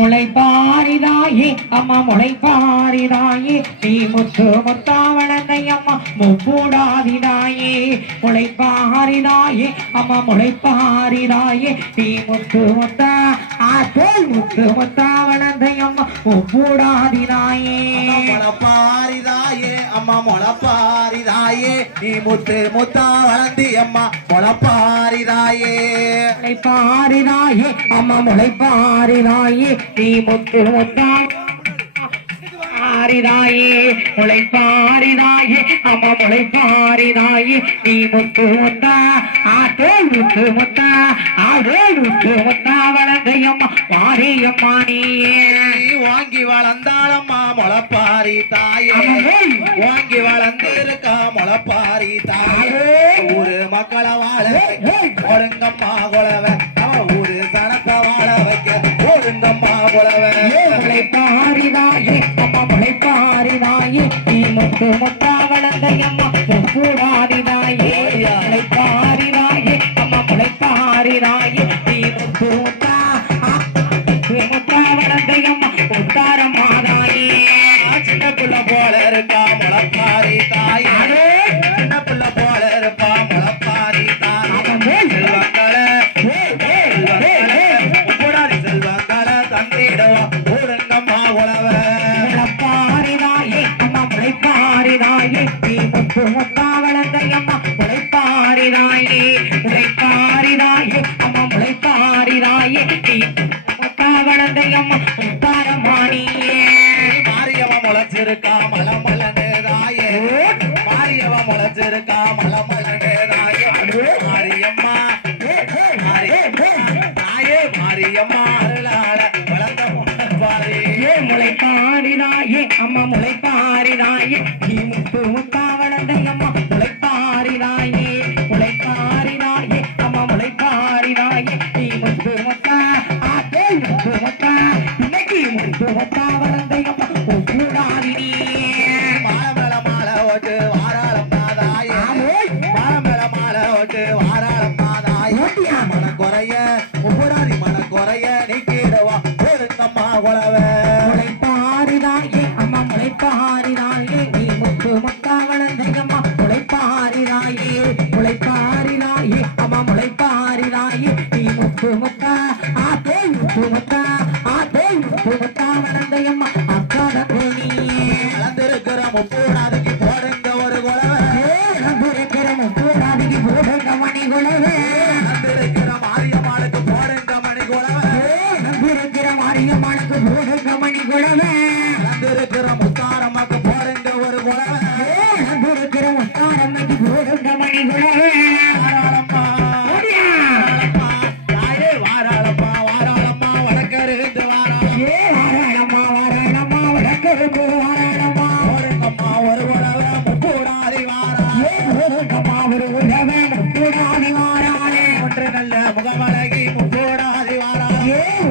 முளைப்பாரிதாயே அம்மா முளைப்பாரிதாயே நீ முத்து முத்தா வளர்ந்த அம்மா முப்பூடாதிதாயே முளைப்பாரிதாயே அம்மா முளைப்பாரிதாயே நீ முத்து முத்தா ஆத்தோல் முத்து முத்தா வளர்ந்த அம்மா முப்பூடாதிதாயே முளப்பாரிதாயே அம்மா முளப்பாரிதாயே நீ முத்து முத்தா வளர்ந்தி அம்மா முளப்பாரிதாயே முளைப்பாரிதாயே அம்மா முளைப்பாரிதாயே நீ முத்து முத்தா பாரிதாயே முளைப்பாரிதாயே அம்மா முளைப்பாரிதாயே நீ முத்து முத்தா ஆட்டோல் முத்து முத்தா ஆடோல் முத்து முத்தா வளர்ந்தையம்மா மாரியம்மா நீயே வாங்கி வளர்ந்தாளம்மா முளப்பாரி தாயே வாங்கி வளர்ந்திருக்கா முளப்பாரி தாயே ஊரு மக்களை வாழ ஒருங்கம்மா குலவ ஊரு சனத்தை வாழ வைக்க ஒருங்கம்மா குலவ முளைப்பாரிதாயே அம்மா முளைப்பாரிதாயே நீ முத்து முத்தா வளர்ந்தையம்மா முப்பூடாதிதாயே முளைப்பாரிதாயே அம்மா முளைப்பாரிதாயே நீ முத்து முத்தா முத்தா வளர்ந்தையம்மா முத்தாரமாதாயே சின்ன புள்ள போல இருக்கா முளப்பாரி தாயே சின்ன புள்ள போல இருப்பா முளப்பாரி தாயே செல்வங்கள செல்வங்கள தந்திடுவா ஊருங்கம்மா உழவ முளைப்பாரிதாயே அம்மா முளைப்பாரிதாயே நீ முத்து முத்தா வளர்ந்தையம்மா முளைப்பாரிதாயே முளைப்பாரிதாயே அம்மா முளைப்பாரிதாயே நீ முத்தா வளர்ந்தையம்மா முத்தாரமானியே மாரியவ முளைச்சிருக்கா மலமலனேதாயே மாரியவ முளைச்சிருக்கா மலமலனேதாயே மாரியம்மா தாயே மாரியம்மா அருளாள வளர்ந்த முளப்பாரி முளைப்பாரிதாயே அம்மா முளைப்பாரிதாயே நீ முத்து முத்தா வளர்ந்தையம்மா முளைப்பாரிதாயே முளைப்பாரிதாயே அம்மா முளைப்பாரிதாயே நீ முத்து முத்தா ஆட்டே முத்து முத்தா இன்னைக்கு முத்து முத்தா வளர்ந்தையம்மா முப்பூடாதினி மாலை மாலை ஓட்டு வாராளம்மா தாயே மாலை மாலை ஓட்டு வாராளம்மா தாயே மன குறைய முப்படாதி மன குறைய நீக்கிடுவா ஒருங்கம்மா குலவ முளைப்பாரிதாயே அம்மா முளைப்பாரிதாயே நீ முத்து முத்தா வளர்ந்தையம்மா முளைப்பாரிதாயே முளைப்பாரிதாயே அம்மா முளைப்பாரிதாயே நீ முத்து முத்தா ஆத்தே முத்து முத்தா ஆத்தே முத்து முத்தா வளர்ந்தையம்மா அக்காத கோணியே வளர்ந்திருக்கிற முப்பூடாதிக்கு போடுங்க ஒரு குலவ இருக்கிற முப்பூடாதிக்கு போடுங்க மணி குலவே வளர்ந்திருக்கிற மாரியம்மாளுக்கு போடுங்க மணி குலவ இருக்கிற மாரியம்மாளுக்கு போடுங்க மணி குலவே வளர்ந்திருக்கிற முத்தாரம்மாக்கு போடுங்க ஒரு குலவ இருக்கிற முத்தாரம்மைக்கு போடுங்க மணி குலவே வாராளம்மா தாயே வாராளம்மா வாராளம்மா வடக்கருந்து வாராளம் வாராளம்மா வாராளம்மா வடக்கருக்கு வாராளம்மா ஒருங்கம்மா ஒரு குலவ முப்பூடாதி வாரா போடுங்கம்மா ஒரு உலவே முப்பூடாதி வாராளே ஒன்று நல்ல முகமழகி முப்பூடாதி வாரா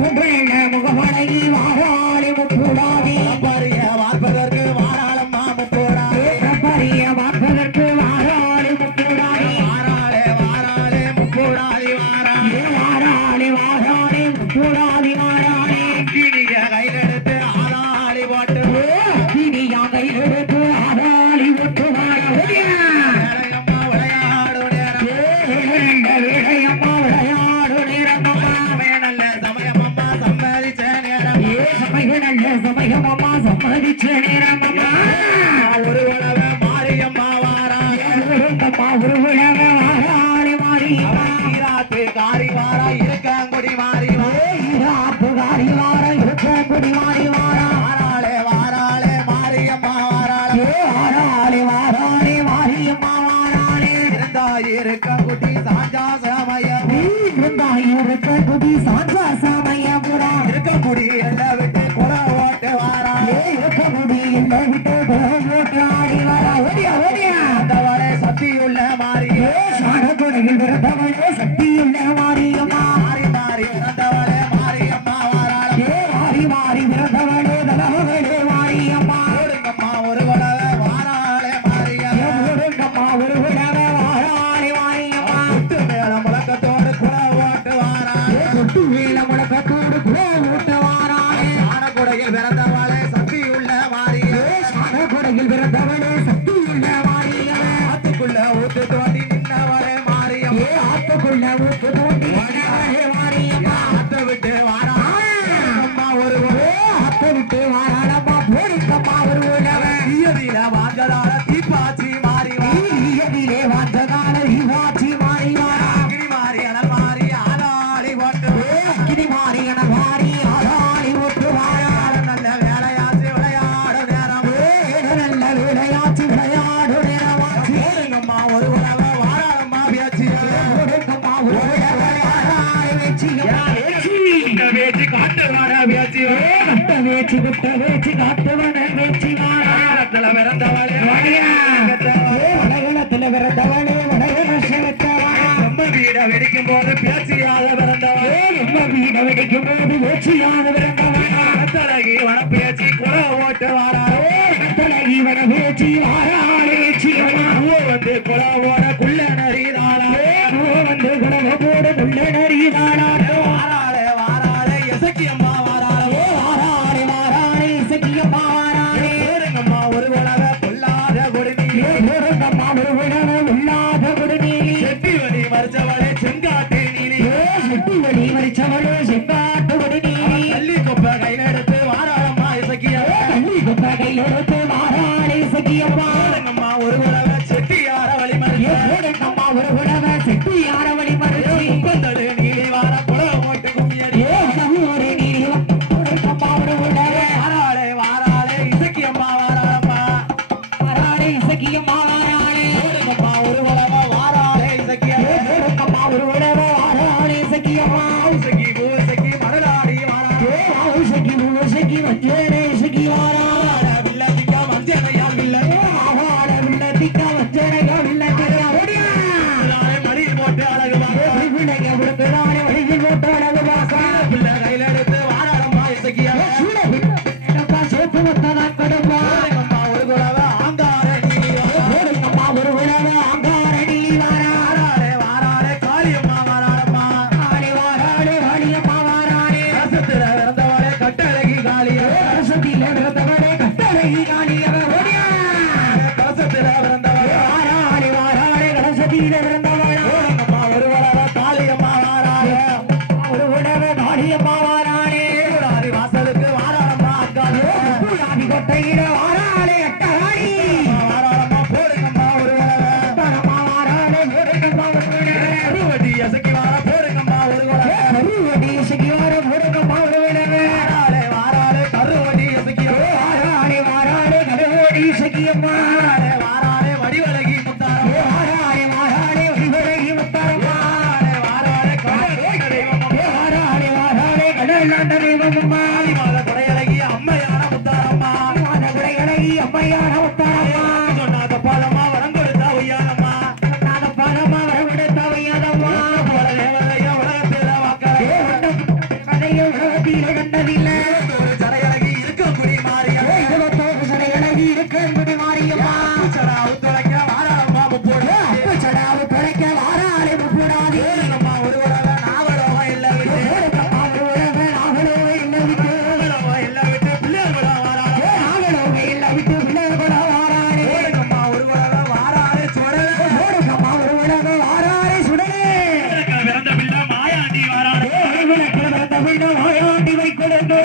ஒன்றில் முகமழகி வாராளி முப்பூடாதி பரிய வார்ப்பதற்கு வாராளம்மா முப்பூடாதி பரிய வார்ப்பதற்கு வாராளி முப்பூடாதி வாராளே வாராளே முப்பூடாதி வாரா வாராளி வாராளி முப்பூடாதி வாராளி கிணிய கையிலெடுத்து ஆளாளி போட்டு இனியா கையிலெடுத்து ஆராளி முத்துவாய வேலையம்மா விளையாடு நேரம் வேலையம்மா விளையாடு நேரம்மா நல்ல சமயமம்மா சம்மதிச்ச நேரம் நல்ல சமயமம்மா சம்மதிச்ச நேரமம்மா ஒரு உழவ மாரியம்மா வாரா ஒரு விழாவ வாராளி மாரியம்மா ஈராத்து காரி வாரா இருக்காங்குடி மாறி புகாரி வார இருக்கடி மாறி வாரா வாராளே வாராளே மாரியம்மா வாராளே வாராளி வாராளி மாரியம்மா வாராளி இருந்தா இருக்கங்குடி சாஞ்சா சமயம் இருந்தாயிருக்க குடி சாஞ்சா சமயபுரா இருக்கங்குடி எல்லாம் விட்டு குல ஓட்டு வாரா இருக்க குடி இந்த விட்டு ஓட்டு ஆடி வாரா ஓடியா ஓடியா அந்தவளே சக்தியுள்ள மாறியே சாணக்குடியில் விரதவளே சக்தியுள்ள மாரியம்மா மாறி மாறி பிறந்தவளே மாரியம்மா வாராளே மாறி மாறி விரத கொடையில் பிறந்தவளே சக்தி உள்ள மாறியே சாணக்குடையில் பிறந்தவனே சக்தி உள்ள மாரியவன் ஆத்துக்குள்ள ஊத்து தோண்டி நின்னவளே மாரியம் ஆத்துக்குள்ள ஊத்து தோண்டி நின்றவளே மாரியம்மா ஆத்த விட்டு வாரா அம்மா ஒரு ஆத்தை விட்டு வாராளம்மா போடுங்கம்மா ஒரு உழவன் தீயதில வாங்கதால தீப்பாச்சி மாறி எதிலே வாஞ்சகால இவாச்சி மாறி வாரா கிரி மாறி அனல் மாறி ஆளாளி போட்டு கிடி மாறி என மாறி ஆளாளி ஒட்டு வாரா நல்ல வேலையாச்சு விளையாடு நேரம் நல்ல விளையாச்சு விளையாடு நேரமாச்சு போடுங்கம்மா ஒரு உலக வாராளம்மா பேச்சு போடுங்கம்மா ஒரு உழவன் வாராளி வெச்சியம்மா வேச்சு காட்டு வார பேச்சு கட்ட வேச்சு காட்டுவன வேச்சி வாரா காலத்துல பிறந்தவளே வடகளத்துல பிறந்தவளே வடகள செலுத்தவா நம்ம வீட வெடிக்கும் போது பேச்சியாத பிறந்தவளே நம்ம வீட வெடிக்கும் போது வேச்சியான பிறந்தவனா கத்தழகி வன பேச்சு குறை ஓட்டு வாராளே கட்டளை இவன வேச்சி வாராளி வேச்சியம்மா வந்து குறை ஓட குள்ள நறிதாளே வந்து குணவ போடு முள்ள நறிதாளாரோ வாராளே வாராளே எசக்கியம்மா வாராளே வாராளி வாராளி இசக்கியம்மா வாராளி போடுங்கம்மா ஒரு உலக பொல்லாத கொடுமையே போடுங்கம்மா ஒரு உணவு உள்ளாத குடுநீலி செட்டி வழி மறிச்சவளே செங்காட்டு நீலி சுட்டி வழி மறிச்சவளே செங்காட்டு குடுநீலி தள்ளி கொப்ப கையில எடுத்து வாராளம்மா இசக்கியம்மா தள்ளி குப்பகையில் எடுத்து வாராளி இசக்கியம்மா போடுங்கம்மா ஒரு உலக செட்டியார வழி மறிச்ச போடுங்கம்மா ஒரு உணவை செட்டி யார வழி மறிச்சி முப்பந்தடு நீலி வார குளம் ஓட்டு கும்மியடி சமூரி நீ போடுங்கம்மா ஒரு உணவை வாராளே வாராளே இசக்கியம்மா வாராளம்மா வாராளி இசக்கியம்மா வாராளி போடுங்கம்மா ஒரு உலக வாராளே இசக்கியம்மா போடுங்கம்மா ஒரு உணவை வாராளி இசக்கியம்மா இசக்கி பூசக்கி மரலாடி வாராளே இசக்கி இசக்கி வஞ்சேனே இசக்கி வாரா வில்லதிக்க மஞ்சனையா வில்லை ஆவாட வில்லதிக்க வஞ்சனையா வில்லதிக்க ஓடியா மடி போட்டு அழகு வாங்க விளைய விடுக்கிறானே வழியில் போட்டு அழகு வாசா பிள்ளை கையில எடுத்து வாராளம்மா இசக்கியம்மா என்னப்பா சேர்த்து வந்ததான் கொடுப்பா போடுங்கம்மா ஒரு குலவ ஆங்கார நீலி போடுங்கம்மா ஒரு உணவை அங்கார நீலி வாரா வாராளே வாராளே காளியம்மா வாராளம்மா வாராளி வாராளி வாழியம்மா வாராளி ரசத்துல இறந்தவளே கட்டழகி காளியே அரசத்தில பிறந்தவனே கட்டளை காணியவ ஓடியா கலசத்துல பிறந்தவளே வாராளி வாராளி கலசத்தில பிறந்தவளா போடுங்கம்மா ஒரு குலவ காளியம்மா வாராளே ஒரு உணவை காளியம்மா வாராளி கூடாரி வாசலுக்கு வாராளம்மா அக்காளி பூராதி கொட்டையில வாராளி அட்டகாளி வாராளம்மா போடுங்கம்மா ஒரு குலவ அட்டகம்மா வாராளி போடுங்கம்மா ஒரு உணவை அறுவடி அசக்கி வார போடுங்கம்மா ஒரு குலவ கருவடி சிகிவார போடுங்கம்மா ஒரு உணவை வாராளே வாராளே கருவடி அசக்கி வாராளி வாராளி கருவடி சிகியம்மா வாராளே வாராளே வடிவழகி முத்தாரம் வாராளி வாராளி வடிவழகி முத்தாரம்மா வாராளே வாராளே கடல் தெய்வம் வாராளி வாராளி கடலாண்ட தெய்வமம்மா மாத கொடையழகி அம்மையான முத்தாரம்மா மாத குடையழகி அம்மையான முத்தாரம்மா சொன்னாத பாலமா வரம் கொடுத்தா ஒய்யானம்மா நாத பாலமா வரவிடுத்த வையாதம்மா போல தேவதைய உலகத்தில வாக்க கதையை உலகத்தில் கண்டதில்லை ஒரு சரையழகி இருக்கும் குடி மாறிய இருபத்தோரு சடையழகி இருக்கன்படி மாரியம்மா சடா உத்துழைக்க வாராளம்மா முப்போடு அப்பு சடாவு தொலைக்க வாராளி முப்புடாதி அம்மா ஒரு உலக நாவலோகம் இல்ல விட்டு போடுங்கம்மா ஒரு உழவை நாவலோ இல்லை விட்டு நாவலோகம் இல்ல விட்டு பிள்ளைகள வாராளம் நாவலோ இல்லை விட்டு பிள்ளைகள வாராளி போடுங்கம்மா ஒரு உலக வாராளே சுடல போடுங்கம்மா ஒரு உழவை வாராளி சுடலே பிறந்த பிள்ளை மாயாண்டி வாராளே பிறந்த வீடு வாயாண்டி வைக்கொடுங்க